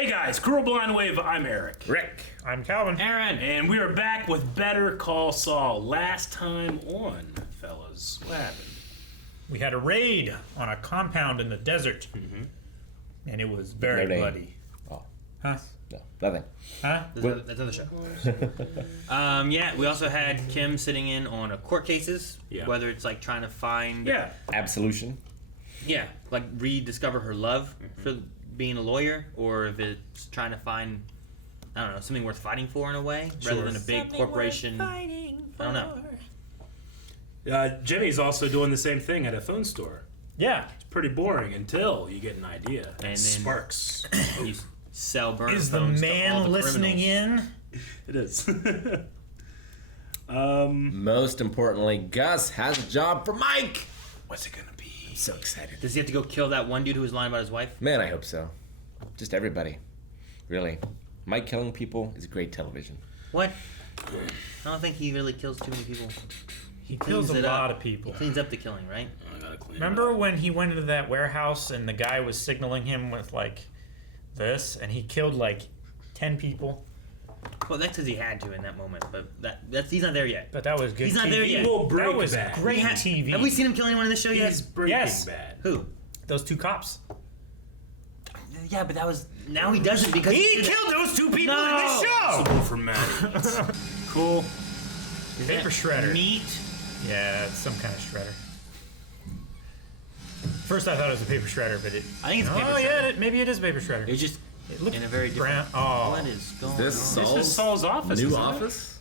Hey guys, Cruel Blind Wave, I'm Eric. Rick. I'm Calvin. Aaron. And we are back with Better Call Saul. Last time on, fellas, what happened? We had a raid on a compound in the desert. And it was very bloody. Oh. Huh? No, nothing. Huh? That's another show. Yeah, we also had Kim sitting in on a court cases, whether it's like trying to find... Absolution. Yeah, like rediscover her love for being a lawyer, or if it's trying to find, I don't know, something worth fighting for in a way, rather than a big corporation. I don't know. Jimmy's also doing the same thing at a phone store. Yeah. It's pretty boring until you get an idea. And then sparks. You sell burner Is the phones man to all the listening criminals. in? It is. Most importantly, Gus has a job for Mike. What's it gonna be? I'm so excited. Does he have to go kill that one dude who was lying about his wife? Man, I hope so. Just everybody. Really. Mike killing people is great television. What? I don't think he really kills too many people. He kills a lot of people. He cleans up the killing, right? I gotta clean Remember when he went into that warehouse and the guy was signaling him with like this, and he killed like 10 people? Well, that's because he had to in that moment, but that's he's not there yet. But that was good. He's not TV. there yet. That was Bad. great TV. Have we seen him kill anyone in this show yet? He's Breaking Bad. Who? Those two cops. Yeah, but that was... Now he doesn't because... He killed those two people in this It's show! a vote for Maddie. Cool. Paper shredder. Meat? Yeah, it's some kind of shredder. First I thought it was a paper shredder, but it... I think it's a paper Oh, shredder. yeah, maybe it is a paper shredder. It's just It looked in a very different... brown. Oh. What is going This on? This is Saul's office. New isn't it? office?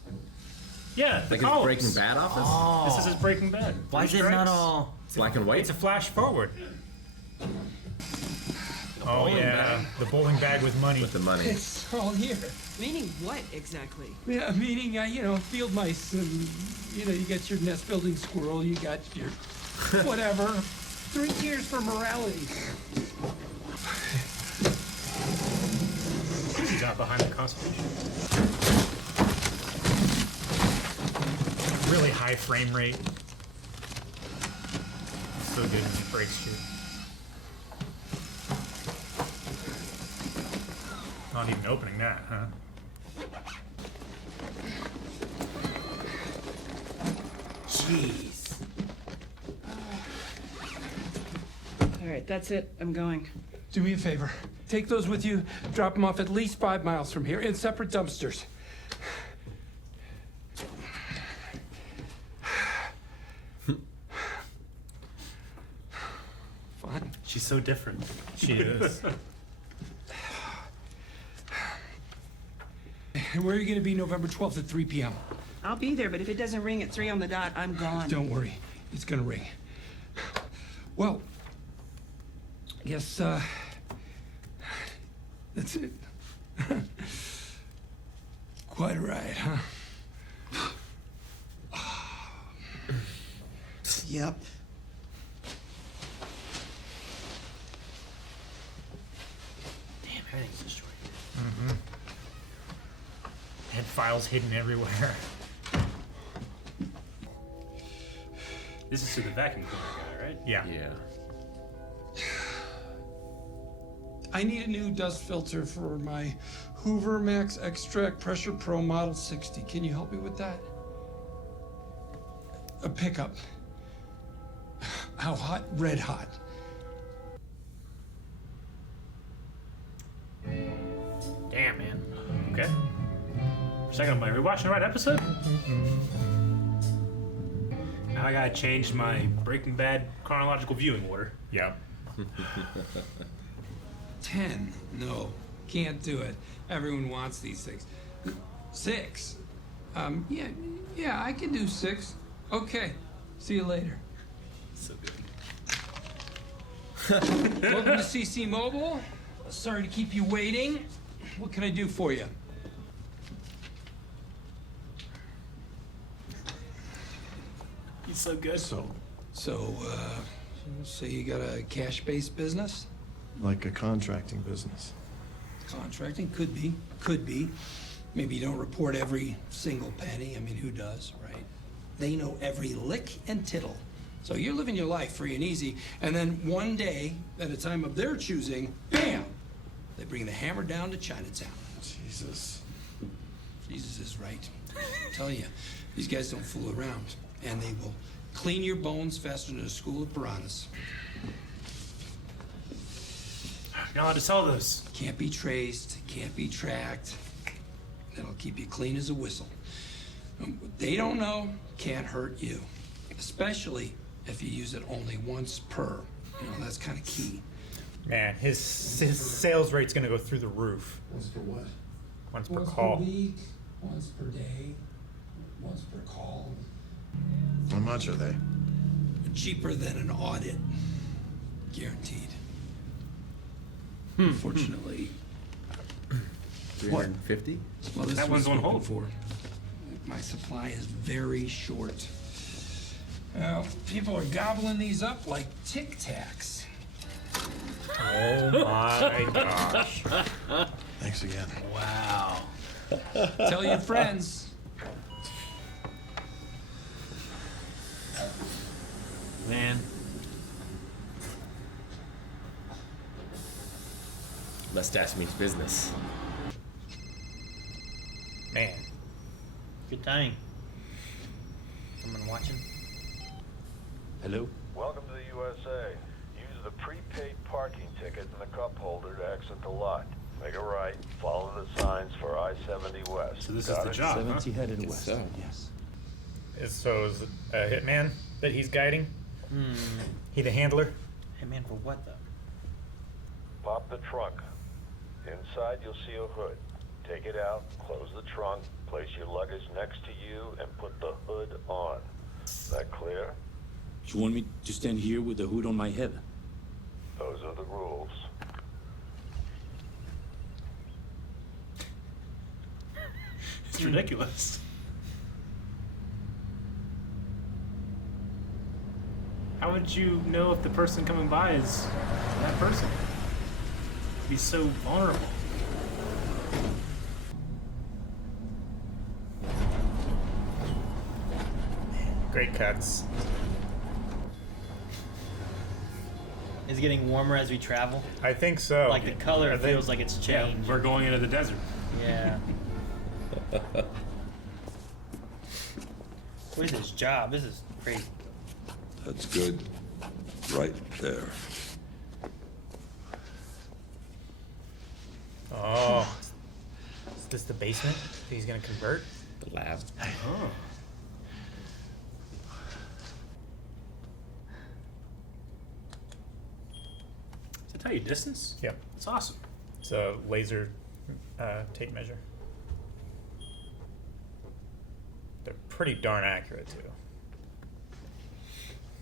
Yeah, the Like his columns. Breaking Bad office? Oh. This is his Breaking Bad. Why is it not all... Black and white? It's a flash forward. Oh yeah, the bowling bag with money. With the money. It's all here. Meaning what exactly? Yeah, meaning, field mice, and, you got your nest building squirrel, you got your whatever. 3 tiers for morality. He's not behind the Constitution. Really high frame rate. So good when it breaks shit. Not even opening that, huh? Jeez. All right, that's it. I'm going. Do me a favor. Take those with you, drop them off at least 5 miles from here in separate dumpsters. Fun. She's so different. She is. And where are you going to be November 12th at 3 p.m.? I'll be there, but if it doesn't ring at 3 on the dot, I'm gone. Don't worry. It's going to ring. Well, I guess, that's it. Quite a ride, huh? Yep. Damn, everything's destroyed. Had files hidden everywhere. This is to the vacuum cleaner guy, right? Yeah. Yeah. I need a new dust filter for my Hoover Max Extract Pressure Pro Model 60. Can you help me with that? A pickup. How hot? Red hot. Damn, man. Okay. For a second, I'm like, are we watching the right episode? Now I gotta change my Breaking Bad chronological viewing order. Yeah. 10. No, can't do it. Everyone wants these things. 6. Yeah, I can do 6. Okay, see you later. So good. Welcome to CC Mobile. Sorry to keep you waiting. What can I do for you? He's so good. So, say you got a cash-based business? Like a contracting business. Contracting could be. Maybe you don't report every single penny. I mean, who does, right? They know every lick and tittle. So you're living your life free and easy, and then one day, at a time of their choosing, bam, they bring the hammer down to Chinatown. Jesus. Jesus is right. I tell you, these guys don't fool around, and they will clean your bones faster than a school of piranhas. You're not allowed to sell those. Can't be traced, can't be tracked. That'll keep you clean as a whistle. What they don't know can't hurt you, especially if you use it only once per. You know, that's kind of key. Man, his sales rate's gonna go through the roof. Once per what? Once per call. Per week, once per day, once per call. How much are they? Cheaper than an audit. Guaranteed. Fortunately. 350? Well, this That was one's on spoken hold. for. My supply is very short. Well, people are gobbling these up like Tic Tacs. Oh my gosh. Thanks again. Wow. Tell your friends. Man, Mustache means business. Man. good timing. Someone watching? Hello? Welcome to the USA. Use the prepaid parking ticket in the cup holder to exit the lot. Make a right, follow the signs for I-70 West. So this Got is the it? job, huh? headed Guess so. Yes. So is it a hitman that he's guiding? He the handler? Hey man, for what though? Pop the trunk. Inside you'll see a hood. Take it out, close the trunk, place your luggage next to you, and put the hood on. That clear? You want me to stand here with the hood on my head? Those are the rules. It's ridiculous. How would you know if the person coming by is that person? He's so vulnerable. Great cuts. Is it getting warmer as we travel? I think so. Like the color I think- feels like it's changed. We're going into the desert. Yeah. What is this job? This is crazy. That's good. Right there. Oh. Is this the basement that he's gonna convert? The lab. Oh. Does it tell you distance? Yep. It's awesome. It's a laser tape measure. They're pretty darn accurate too.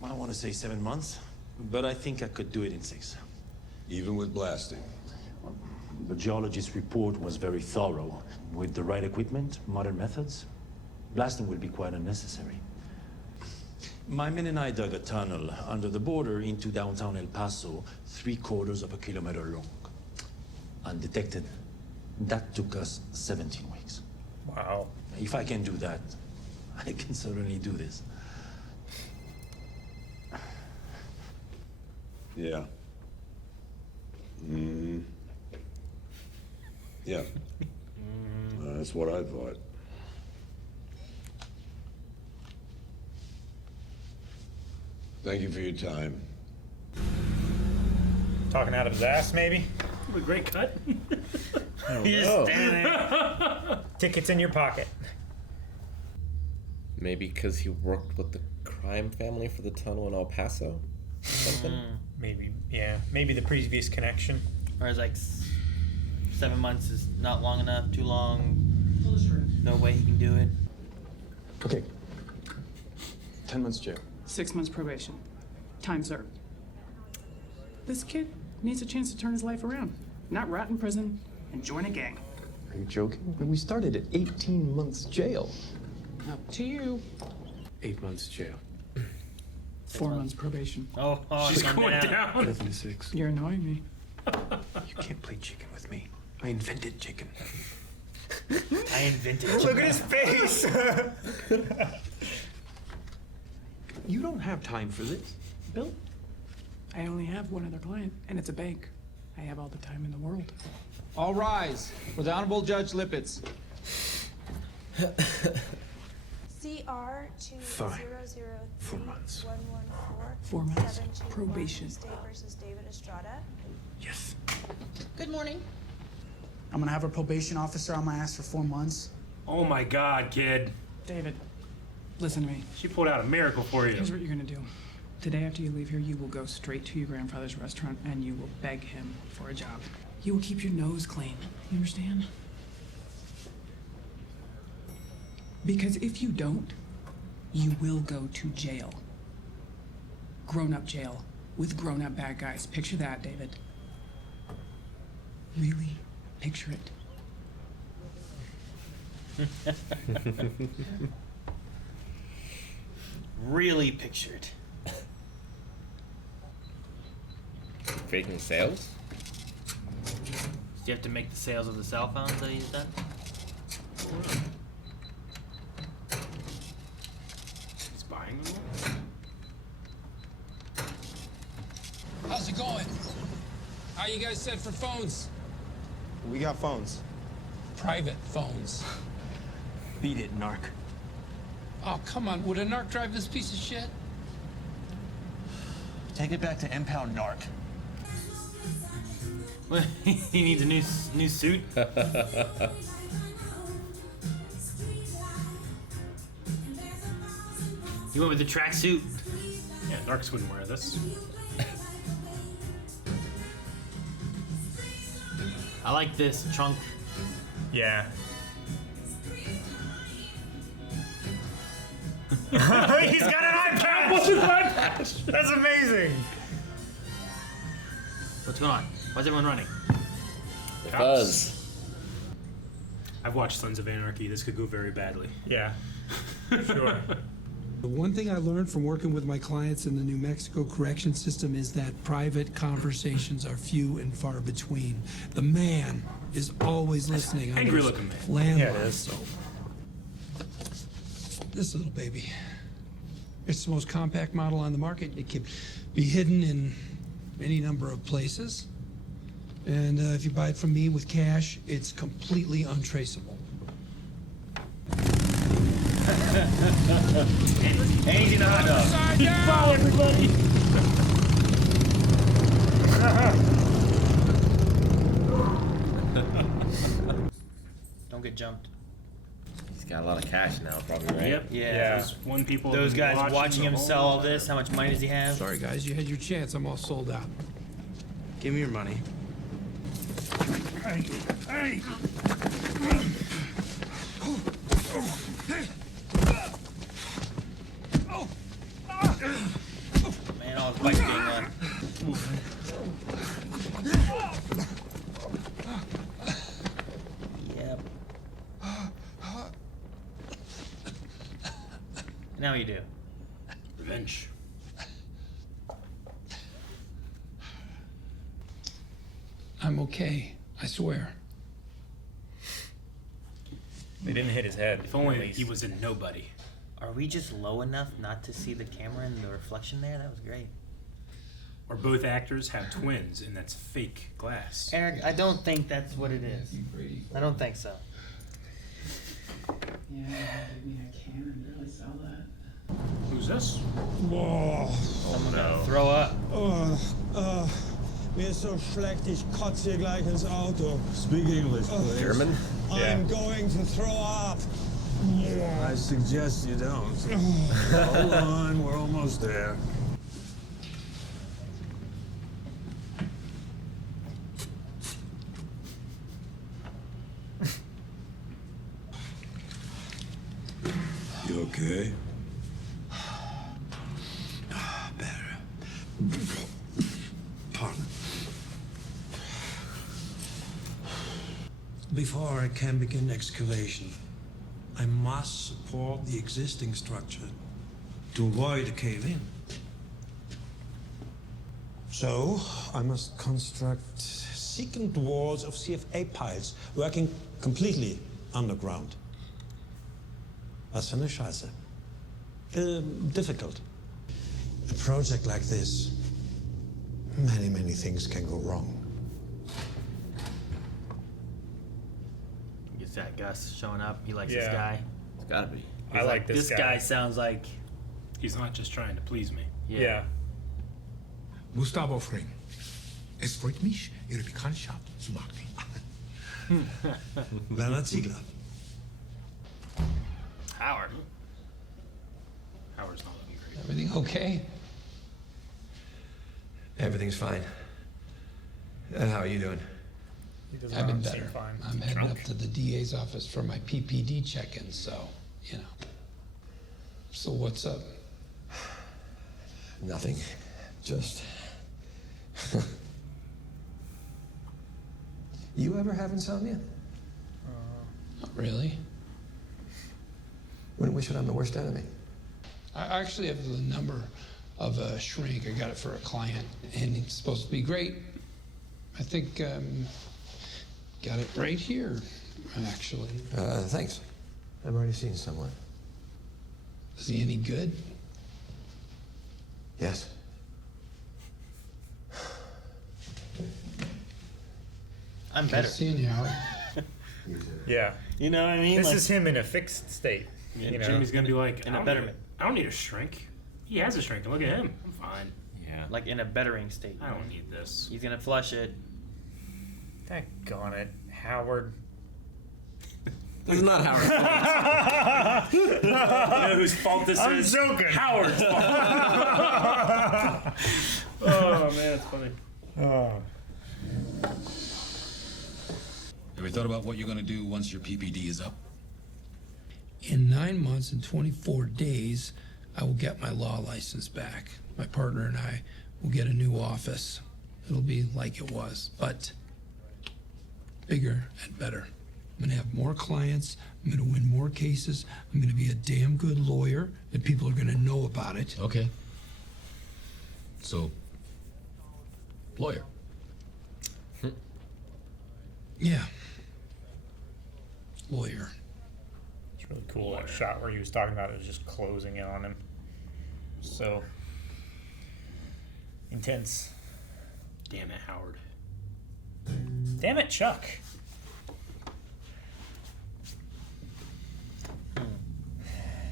I want to say 7 months, but I think I could do it in 6. Even with blasting. The geologist's report was very thorough. With the right equipment, modern methods, blasting will be quite unnecessary. My men and I dug a tunnel under the border into downtown El Paso, 3/4 of a kilometer long. Undetected. That took us 17 weeks. Wow. If I can do that, I can certainly do this. Yeah. Yeah. That's what I thought. Thank you for your time. Talking out of his ass, maybe? What a great cut. He's just standing there. Tickets in your pocket. Maybe because he worked with the crime family for the tunnel in El Paso? Something? Maybe, yeah. Maybe the previous connection. Or is like 7 months is not long enough, too long. No way he can do it. Okay. 10 months jail. 6 months probation. Time served. This kid needs a chance to turn his life around, not rot in prison and join a gang. Are you joking? We started at 18 months jail. Up to you. 8 months jail. 4 months probation. Oh, She's it's going down. 11 to 6. You're annoying me. You can't play chicken with me. I invented chicken. I invented it. Look at his face! You don't have time for this, Bill. I only have one other client, and it's a bank. I have all the time in the world. All rise for the Honorable Judge Lippitz. CR 4 months. 4 months. Probation. State versus David Estrada. Yes. Good morning. I'm gonna have a probation officer on my ass for 4 months. Oh my God, kid. David, listen to me. She pulled out a miracle for you. Here's what you're gonna do. Today after you leave here, you will go straight to your grandfather's restaurant and you will beg him for a job. You will keep your nose clean. You understand? Because if you don't, you will go to jail. Grown-up jail with grown-up bad guys. Picture that, David. Really picture it. Really pictured. Faking sales? Do you have to make the sales of the cell phones that he's done? He's buying them? How's it going? How you guys set for phones? We got phones. Private phones. Beat it, narc. Oh, come on. Would a narc drive this piece of shit? Take it back to impound narc. He needs a new suit. You went with the tracksuit. Yeah, narcs wouldn't wear this. I like this trunk. Yeah. He's got an eye patch! That's amazing! What's going on? Why's everyone running? The fuzz. I've watched Sons of Anarchy. This could go very badly. Yeah. Sure. The one thing I learned from working with my clients in the New Mexico correction system is that private conversations are few and far between. The man is always listening. Angry looking man. Landline. Yeah, it is. So, this little baby. It's the most compact model on the market. It can be hidden in any number of places. And if you buy it from me with cash, it's completely untraceable. And he's in a hot dog. Follow everybody! Don't get jumped. He's got a lot of cash now, probably, right? Yep. Yeah. Those guys watching him sell all this. How much money does he have? Sorry, guys, you had your chance. I'm all sold out. Give me your money. Hey! Man, all his bike's being on. Yep. Now you do. Revenge. I'm okay, I swear. They didn't hit his head. If only he was a nobody. Are we just low enough not to see the camera and the reflection there? That was great. Or both actors have twins, and that's fake glass. Eric, I don't think that's what it is. I don't think so. Yeah, I mean, I can really sell that. Who's this? Boah. Someone gonna throw up. Mir ist so schlecht, ich kotze hier gleich ins Auto. Speak English, please. German? I'm going to throw up. I suggest you don't. Hold on, we're almost there. You okay? Better. Pardon. Before I can begin excavation, I must support the existing structure to avoid a cave-in. So, I must construct secant walls of CFA piles working completely underground. Was für eine Scheiße. Difficult. A project like this, many things can go wrong. that Gus showing up. He likes this Yeah. guy. It's gotta be. I He's like this guy sounds like He's not just trying to please me. Yeah. Gustavo Fring. Es freut mich, Ihre Bekanntschaft zu machen. Werner Ziegler. Howard. Howard's not looking great. Everything okay? Everything's fine. And how are you doing? He does I've been not seem better. fine. I'm heading up to the DA's office for my PPD check-in, so, you know. So what's up? Nothing. Just. You ever have insomnia? Not really. Wouldn't wish it on the worst enemy. I actually have the number of a shrink. I got it for a client, and it's supposed to be great. I think, got it right here, actually. Thanks. I've already seen someone. Is he any good? Yes. I'm Good better. seeing you, Howard. Yeah. You know what I mean? This Like- is him in a fixed state. Yeah, you know? Jimmy's gonna be like, In I a don't betterment. I don't need a shrink. He has a shrink, and look at him. I'm fine. Yeah. Like in a bettering state. I don't need this. He's gonna flush it. Daggone it, Howard. This is not Howard's fault. You know whose fault this I'm is? joking. Howard's fault. Oh man, it's funny. Oh. Have you thought about what you're gonna do once your PPD is up? In 9 months and 24 days, I will get my law license back. My partner and I will get a new office. It'll be like it was, but bigger and better. I'm gonna have more clients. I'm gonna win more cases. I'm gonna be a damn good lawyer, and people are gonna know about it. Okay. So, lawyer. Yeah. Lawyer. It's really cool. That shot where he was talking about it was just closing in on him. So intense. Damn it, Howard. Damn it, Chuck.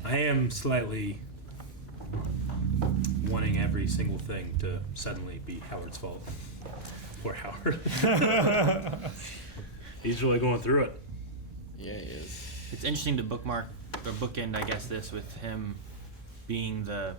I am slightly wanting every single thing to suddenly be Howard's fault. Poor Howard. He's really going through it. Yeah, he is. It's interesting to bookmark or bookend, I guess, this with him being the.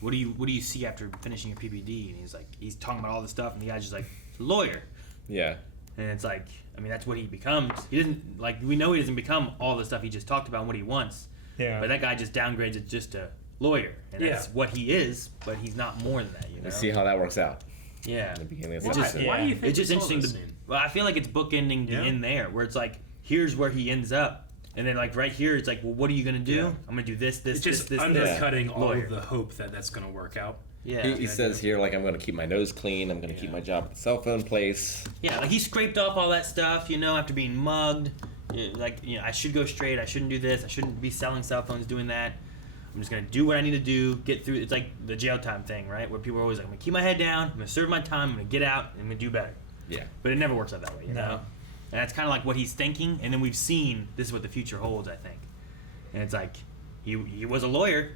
What do you see after finishing your PPD? And he's talking about all this stuff, and the guy's just like lawyer. Yeah. And it's like, I mean, that's what he becomes. He doesn't we know he doesn't become all the stuff he just talked about and what he wants. Yeah. But that guy just downgrades it just to lawyer, and that's what he is. But he's not more than that. You know. Let's see how that works out. Yeah. In the beginning of It's the just, episode. Why do you think it's just we saw interesting this to. scene? Well, I feel like it's bookending the end there, where it's like, here's where he ends up, and then like right here, it's like, well, what are you gonna do? Yeah. I'm gonna do this, It's just this, undercutting this. all Lawyer. of the hope that that's going to work out. Yeah. He says here, like, I'm going to keep my nose clean. I'm going to keep my job at the cell phone place. Yeah, like he scraped off all that stuff, after being mugged. Like, I should go straight. I shouldn't do this. I shouldn't be selling cell phones, doing that. I'm just gonna do what I need to do, get through. It's like the jail time thing, right? Where people are always like, I'm gonna keep my head down. I'm gonna serve my time. I'm gonna get out. And I'm gonna do better. Yeah. But it never works out that way, you No. know. And that's kind of like what he's thinking. And then we've seen this is what the future holds, I think. And it's like he was a lawyer,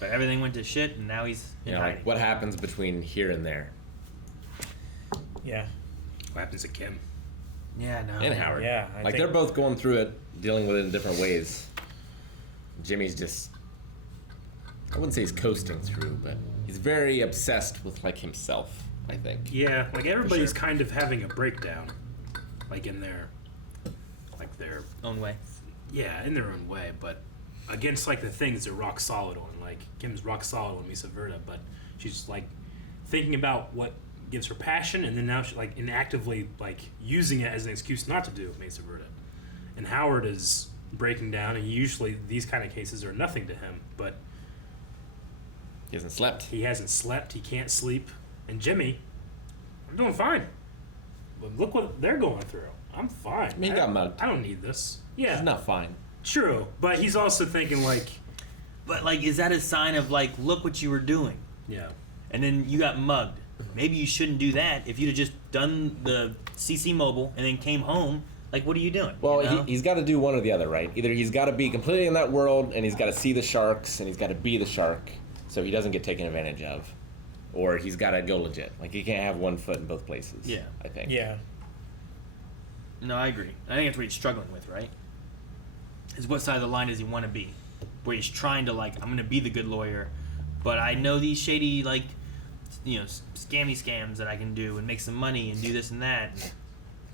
but everything went to shit, and now he's in hiding. Like, what happens between here and there? Yeah. What happens to Kim? Yeah, no. And Howard. Yeah, I like, think- they're both going through it, dealing with it in different ways. Jimmy's just, I wouldn't say he's coasting through, but he's very obsessed with, like, himself, I think. Yeah, like everybody's kind of having a breakdown, like in their own way. Yeah, in their own way, but against like the things they're rock solid on. Like Kim's rock solid on Misa Verda, but she's like thinking about what gives her passion, and then now she's like inactively like using it as an excuse not to do Mesa Verda. And Howard is breaking down, and usually these kind of cases are nothing to him, but he hasn't slept. He hasn't slept. He can't sleep. And Jimmy, I'm doing fine. But look what they're going through. I'm fine. He got mugged. I don't need this. Yeah. He's not fine. True, but he's also thinking like, But like, is that a sign of like, look what you were doing? Yeah. And then you got mugged. Maybe you shouldn't do that. If you'd have just done the CC mobile and then came home, Like, what are you doing? Well, you know? he's got to do one or the other, right? Either he's got to be completely in that world and he's got to see the sharks and he's got to be the shark so he doesn't get taken advantage of, or he's got to go legit. Like, he can't have one foot in both places. Yeah. I think. Yeah. No, I agree. I think that's what he's struggling with, right? Is what side of the line does he want to be? Where he's trying to, like, I'm going to be the good lawyer, but I know these shady, like, you know, scams that I can do and make some money and do this and that.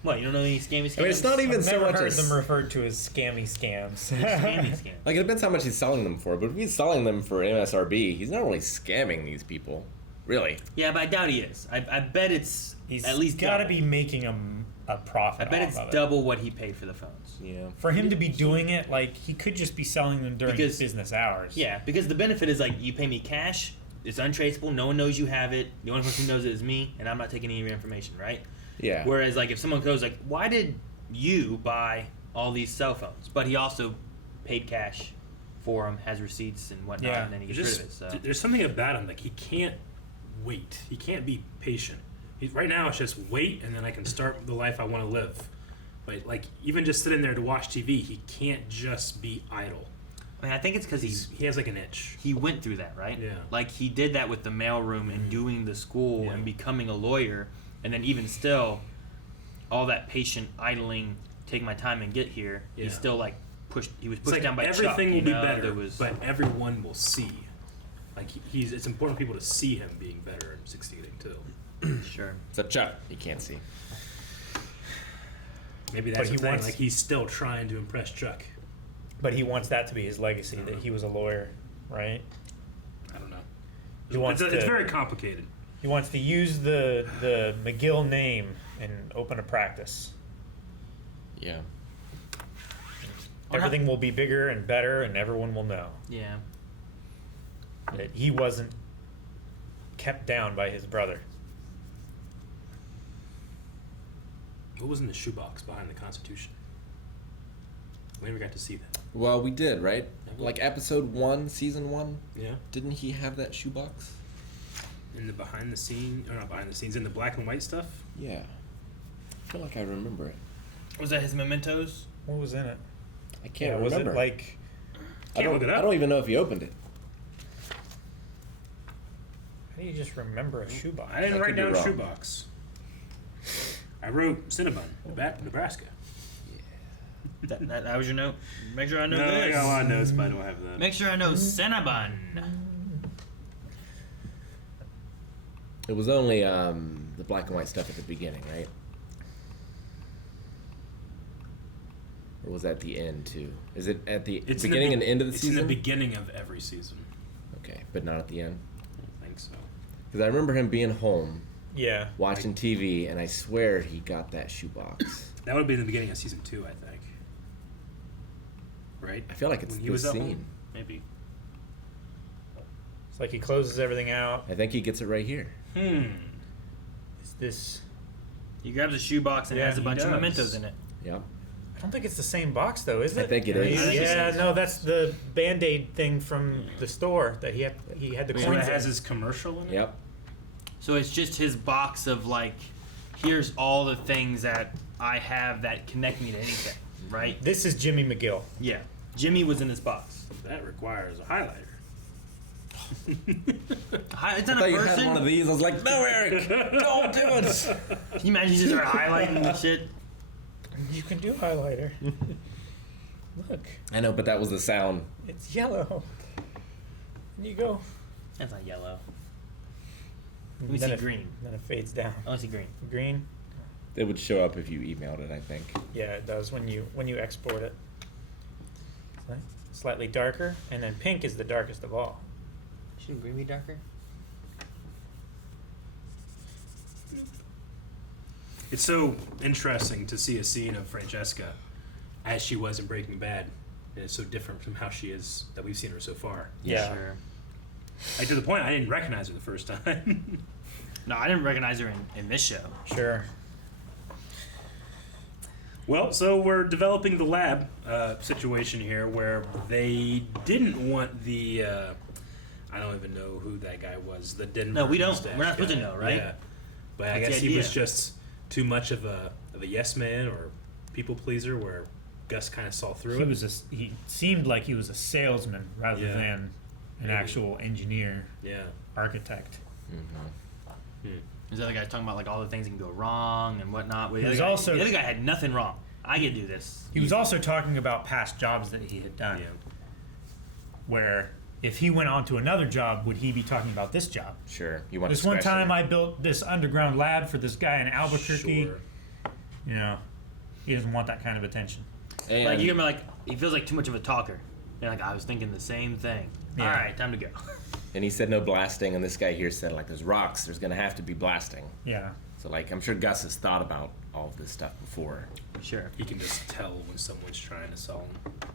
What, you don't know any scammy scams? I mean, it's not even I've so never much heard as... them referred to as scammy scams. Scammy scams. Like, it depends how much he's selling them for, but if he's selling them for MSRB, he's not really scamming these people. Really. Yeah, but I doubt he is. I bet it's He's at least got to double. be making a profit. I bet off it's of it. double what he paid for the phones. Yeah. For him to be doing it, like, he could just be selling them during business hours. Yeah, because the benefit is, like, you pay me cash, it's untraceable, no one knows you have it, the only person who knows it is me, and I'm not taking any of your information, right? Yeah. Whereas, like, if someone goes, like, why did you buy all these cell phones? But he also paid cash for them, has receipts and whatnot, Yeah. and then he gets rid of it. So. There's something about him, like, he can't wait. He can't be patient. Right now, it's just wait, and then I can start the life I want to live. But, like, even just sitting there to watch TV, he can't just be idle. I mean, I think it's because he has, like, an itch. He went through that, right? Yeah. Like, he did that with the mailroom and doing the school and becoming a lawyer, and then even still, all that patient idling, take my time and get here, Yeah. he's still, like, he was It's pushed like down by everything Chuck, will you be know? better, There was, but everyone will see. Like, it's important for people to see him being better and succeeding, too. Sure. Except Chuck, he can't see. Maybe that's the But he thing. wants- Like, he's still trying to impress Chuck. But he wants that to be his legacy, that he was a lawyer, right? I don't know. He wants It's to- very complicated. He wants to use the McGill name and open a practice. Yeah. Everything will be bigger and better, and everyone will know Yeah. that he wasn't kept down by his brother. What was in the shoebox behind the Constitution? We never got to see that. Well, we did, right? Like episode 1, season 1? Yeah. Didn't he have that shoebox? In the behind the scene, or not behind the scenes, in the black and white stuff? Yeah. I feel like I remember it. Was that his mementos? What was in it? I can't was remember. it like... I don't even know if he opened it. How do you just remember a shoebox? I didn't That write could be down wrong. shoebox. I wrote Cinnabon, Nebraska. That was your note? Make sure I know No, this. I got a lot of notes, but I don't have that. Make sure I know Cinnabon. It was only the black and white stuff at the beginning, right? Or was that the end too? Is it at the beginning and end of the season? It's in the beginning of every season. Okay, but not at the end. I think so. Because I remember him being home, Yeah. watching TV, and I swear he got that shoebox. That would be in the beginning of season 2, I think. Right? I feel like it's When he this was at scene. home? Maybe. It's like he closes everything out. I think he gets it right here. Is this... He grabs a shoebox and Yeah, has a he bunch of does. mementos in it. Yep. I don't think it's the same box, though, is it? I think it is. I think Yeah, it's- no, that's the Band-Aid thing from the store that he had the The one coins that in. has his commercial in it? Yep. So it's just his box of, like, here's all the things that I have that connect me to anything, right? This is Jimmy McGill. Yeah. Jimmy was in this box. That requires a highlighter. It's I not thought a you person. had one of these. I was like, no, Eric, don't do it. Can you imagine you just start highlighting the shit? You can do highlighter. Look, I know, but that was the sound. it's yellow. And you go. That's not yellow. Let me Then see it- green. Then it fades down. I want to see green. Green. It would show up if you emailed it, I think. Yeah, it does when you export it. Slightly darker, and then pink is the darkest of all. Shouldn't green be darker? It's so interesting to see a scene of Francesca as she was in Breaking Bad. And it's so different from how she is that we've seen her so far. Yeah. Sure. Like, to the point I didn't recognize her the first time. No, I didn't recognize her in this show. Sure. Well, so we're developing the lab situation here where they didn't want the... I don't even know who that guy was. The Denver No, we don't. mustache We're not supposed to guy. know, right? Yeah. But I That's guess the he was idea. just too much of a yes man, or people pleaser where Gus kind of saw through He it. he seemed like he was a salesman rather Yeah. than an actual engineer, architect. There's the other guy talking about like all the things that can go wrong and whatnot. Well, He the was other guy had nothing wrong. I could do this. He was also talking about past jobs that he had done. Where if he went on to another job, would he be talking about this job? Sure. You want This one time I built this underground lab for this guy in Albuquerque. Sure. You know, he doesn't want that kind of attention. And Like you can be like, he feels like too much of a talker. You're like, I was thinking the same thing. Yeah. All right, time to go. And he said no blasting, and this guy here said like there's rocks, there's gonna have to be blasting. Yeah. So like I'm sure Gus has thought about all of this stuff before. Sure. He can just tell when someone's trying to sell him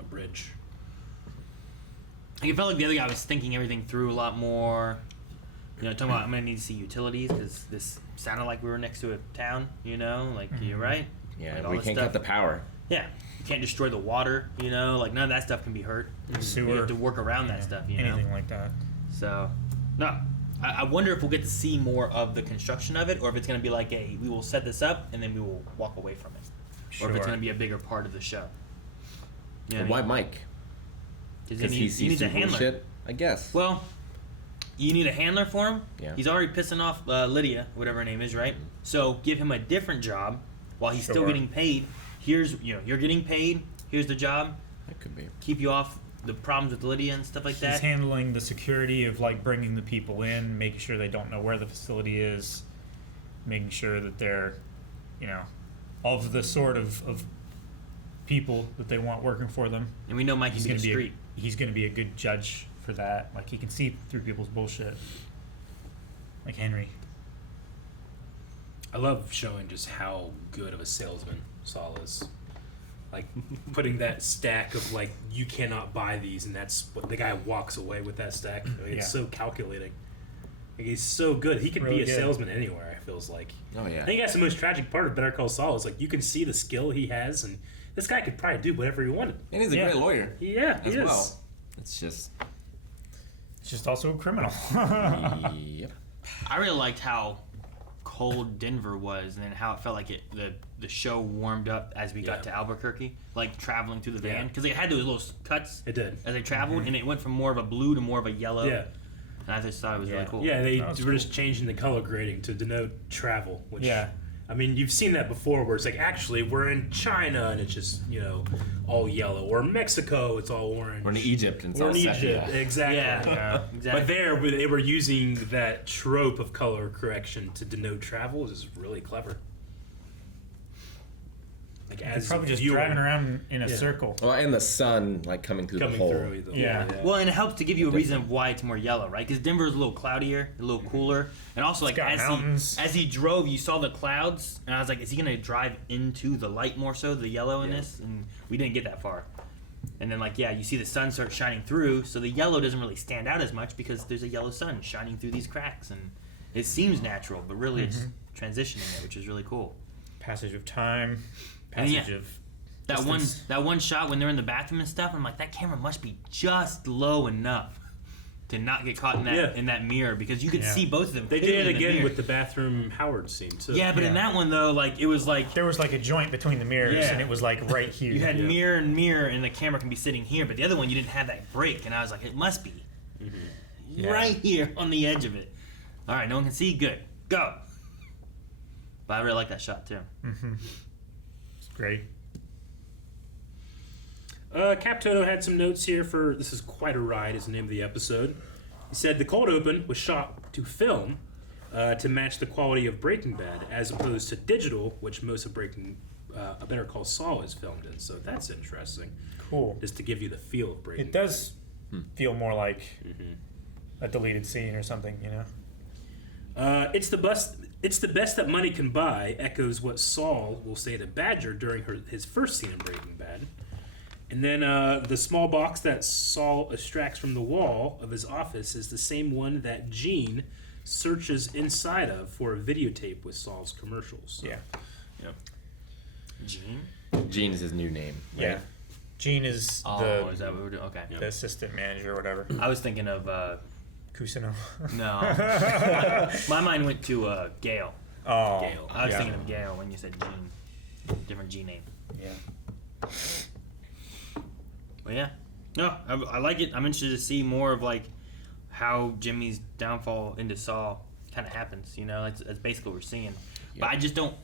a bridge. Like, it felt like the other guy was thinking everything through a lot more. You know, talking about I'm gonna need to see utilities because this sounded like we were next to a town. You know, like you're right. Yeah, like, and all we this can't stuff. cut the power. Yeah, you can't destroy the water. You know, like none of that stuff can be hurt. Sewer. You have to work around that stuff. You know, Anything like that. so no. I wonder if we'll get to see more of the construction of it, or if it's going to be like we will set this up and then we will walk away from it, or if it's Sure. going to be a bigger part of the show. You know Well, what I why mean? Mike? 'Cause Because he he sees needs a through handler. bullshit, I guess. Well, you need a handler for him. Yeah. He's already pissing off Lydia, whatever her name is, right? So give him a different job while he's still Sure. getting paid. Here's you're getting paid. Here's the job. That could be. Keep you off the problems with Lydia and stuff like He's that. handling the security of like bringing the people in, making sure they don't know where the facility is, making sure that they're, you know, of the sort of people that they want working for them. And we know Mike can be a gonna street. He's going to be a good judge for that. Like he can see through people's bullshit. Like Henry. I love showing just how good of a salesman Saul is. Like putting that stack of like you cannot buy these, and that's what the guy walks away with that stack. I mean, it's Yeah. so calculating. Like, he's so good. He could Really be a good. salesman anywhere. It feels like. Oh yeah. I think that's the most tragic part of Better Call Saul is like you can see the skill he has, and this guy could probably do whatever he wanted. And he's a great lawyer. Yeah, he as is. well. It's just. It's just also a criminal. Yep. I really liked how cold Denver was, and then how it felt like the show warmed up as we got to Albuquerque, like traveling through the van, because they had those little cuts. It did as they traveled, and it went from more of a blue to more of a yellow. Yeah. And I just thought it was really cool. Yeah, they were just changing the color grading to denote travel. Which, Yeah. I mean, you've seen that before, where it's like actually we're in China and it's just all yellow, or Mexico, it's all orange. We're in Egypt and it's We're all in sepia. Egypt, exactly. Yeah, exactly. But there, they were using that trope of color correction to denote travel. Is really clever. Like He's as probably a just viewer. driving around in a circle. Well, and the sun like coming through the hole. Well, and it helps to give you a reason of why it's more yellow, right? Because Denver's a little cloudier, a little cooler, and also like got mountains. as he drove, you saw the clouds, and I was like, is he gonna drive into the light more so, the yellow in this? And we didn't get that far. And then you see the sun start shining through, so the yellow doesn't really stand out as much because there's a yellow sun shining through these cracks, and it seems natural, but really it's transitioning it, which is really cool. Passage of time, And passage of that one shot when they're in the bathroom and stuff, I'm like, that camera must be just low enough to not get caught in that mirror, because you could see both of them. They clearly did it in the again mirror. with the bathroom Howard scene too. Yeah, but in that one though, like it was like there was like a joint between the mirrors, and it was like right here. You had mirror and mirror, and the camera can be sitting here, but the other one you didn't have that break, and I was like, it must be right here on the edge of it. All right, no one can see. Good, go. But I really like that shot too. Mm-hmm. It's great. Cap Toto had some notes here for This Is Quite a Ride is the name of the episode. He said the cold open was shot to film to match the quality of Breaking Bad as opposed to digital, which most of A Better Call Saul is filmed in. So that's interesting. Cool. Just to give you the feel of Breaking It does feel more like a deleted scene or something, It's the best that money can buy echoes what Saul will say to Badger during his first scene in Breaking Bad. And then the small box that Saul extracts from the wall of his office is the same one that Gene searches inside of for a videotape with Saul's commercials. So. Yeah. Yep. Gene? Gene is his new name. Right? Yeah. Gene is is that what we're doing? Okay. the assistant manager or whatever. I was thinking of Cusino. No. My mind went to Gail. Oh. Gail. I was thinking of Gail when you said Gene. different G name. Yeah. But yeah, no, I like it. I'm interested to see more of like how Jimmy's downfall into Saul kind of happens. You know, that's basically what we're seeing. Yeah. But I just don't.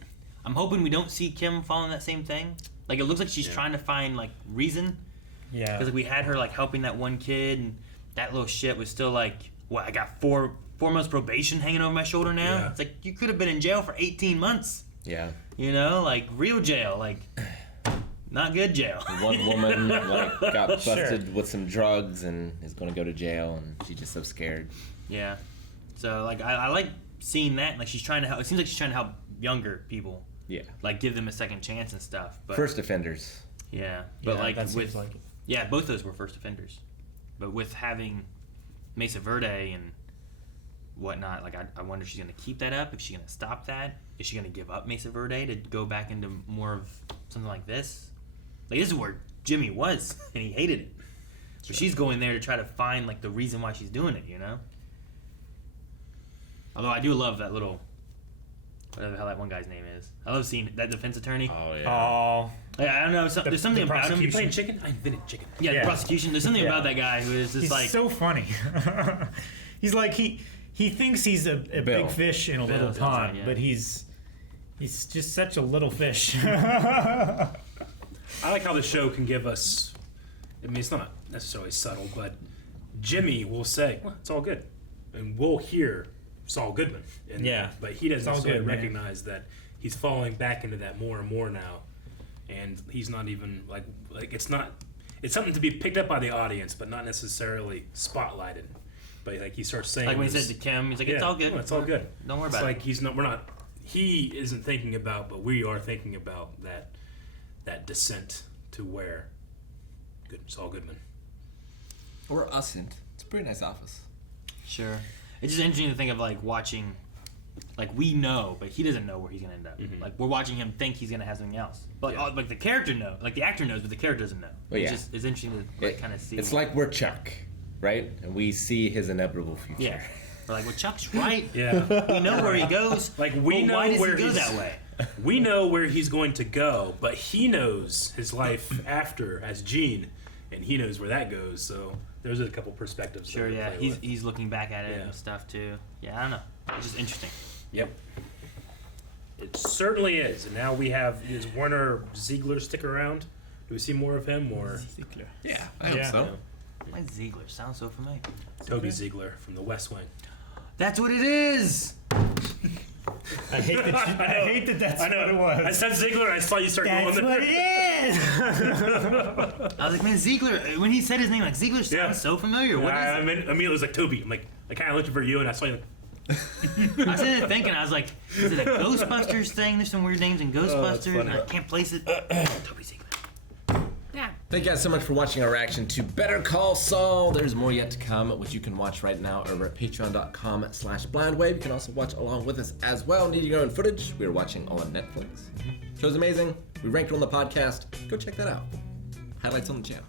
I'm hoping we don't see Kim following that same thing. Like it looks like she's trying to find like reason. Yeah. Because like, we had her like helping that one kid, and that little shit was still like, what? I got four months probation hanging over my shoulder now. Yeah. It's like you could have been in jail for 18 months. Yeah. You know, like real jail, like not good jail. One woman like got busted with some drugs and is going to go to jail, and she's just so scared. Yeah. So like I like seeing that. Like she's trying to help. It seems like she's trying to help younger people. Yeah. Like give them a second chance and stuff. But first offenders. Yeah. But like that with like it. Yeah, both those were first offenders. But with having Mesa Verde and whatnot, like I wonder if she's gonna keep that up. If she's gonna stop that, is she gonna give up Mesa Verde to go back into more of something like this? Like this is where Jimmy was, and he hated it. But she's going there to try to find like the reason why she's doing it, you know. Although I do love that little, whatever the hell that one guy's name is. I love seeing that defense attorney. Oh yeah. Oh. Yeah, I don't know. There's something about him. You playing chicken? I invented chicken. Yeah, the prosecution. There's something about that guy who is just he's like so funny. He's like he thinks he's a big fish in a little pond, but he's just such a little fish. I like how the show can give us. I mean, it's not necessarily subtle, but Jimmy will say, "Well, it's all good," and we'll hear Saul Goodman. And, but he doesn't necessarily recognize that he's falling back into that more and more now, and he's not even like it's not. It's something to be picked up by the audience, but not necessarily spotlighted. But like he starts saying, like when he said to Kim, he's like, "It's all good. No, it's all good. Don't worry it's about like it." He's not. We're not. He isn't thinking about, but we are thinking about that descent to where Saul Goodman. Or Ascent. It's a pretty nice office. Sure. It's just interesting to think of like watching, like we know, but he doesn't know where he's gonna end up. Mm-hmm. Like we're watching him think he's gonna have something else, but like the character knows, like the actor knows, but the character doesn't know. Well, it's just it's interesting to like kind of see. It's like we're Chuck, right? And we see his inevitable future. Yeah. We're like, well, Chuck's right. Yeah. We know where he goes. Like we know why does where he go he's that way? We know where he's going to go, but he knows his life after as Gene, and he knows where that goes. So there's a couple perspectives. Sure, yeah. He's looking back at it and stuff too. Yeah, I don't know. It's just interesting. Yep. It certainly is. And now we have, does Werner Ziegler stick around? Do we see more of him or? Ziegler. Yeah, I hope so. Why Ziegler sounds so familiar? Toby Ziegler from The West Wing. That's what it is. I hate that that's what it was. I said Ziegler and I saw you start going there. That's what it is. I was like, man, Ziegler. When he said his name, like Ziegler sounds so familiar. What is I mean, it was like Toby. I'm like, I kind of looked for you and I saw you. I was sitting there thinking, I was like, is it a Ghostbusters thing? There's some weird names in Ghostbusters, and I can't place it. Toby Ziegler. Yeah. Thank you guys so much for watching our reaction to Better Call Saul. There's more yet to come, which you can watch right now over at patreon.com/blindwave. You can also watch along with us as well. Need your own footage. We're watching on Netflix. Show's amazing. We ranked it on the podcast. Go check that out. Highlights on the channel.